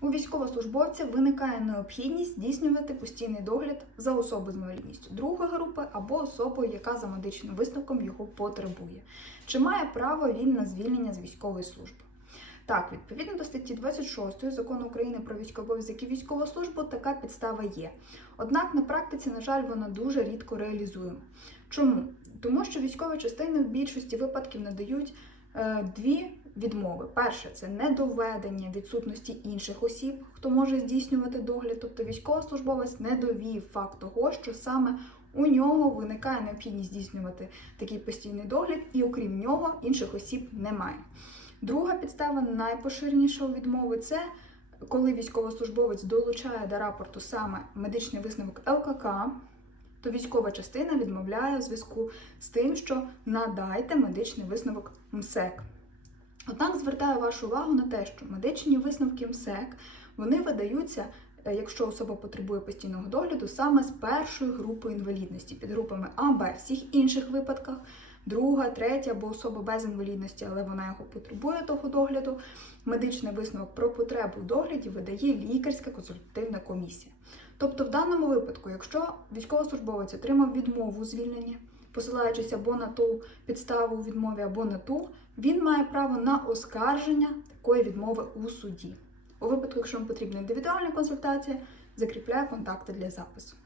У військовослужбовця виникає необхідність здійснювати постійний догляд за особою з інвалідністю другої групи або особою, яка за медичним висновком його потребує. Чи має право він на звільнення з військової служби? Так, відповідно до статті 26 закону України про військовий обов'язок і військову службу, така підстава є. Однак на практиці, на жаль, вона дуже рідко реалізуємо. Чому? Тому що військові частини в більшості випадків надають е, дві відмови. Перше це недоведення відсутності інших осіб, хто може здійснювати догляд, тобто військовослужбовець не довів факт того, що саме у нього виникає необхідність здійснювати такий постійний догляд, і окрім нього інших осіб немає. Друга підстава, найпоширеніша у відмови, це коли військовослужбовець долучає до рапорту саме медичний висновок ЛКК, то військова частина відмовляє у зв'язку з тим, що надайте медичний висновок МСЕК. Однак звертаю вашу увагу на те, що медичні висновки МСЕК вони видаються, е, якщо особа потребує постійного догляду, саме з першої групи інвалідності, під групами А, Б. Всіх інших випадках друга, третя або особа без інвалідності, але вона його потребує того догляду. Медичний висновок про потребу в догляді видає лікарська консультативна комісія. Тобто, в даному випадку, якщо військовослужбовець отримав відмову у звільненні, посилаючись або на ту підставу у відмові, або на ту, він має право на оскарження такої відмови у суді. У випадку, якщо вам потрібна індивідуальна консультація, закріпляю контакти для запису.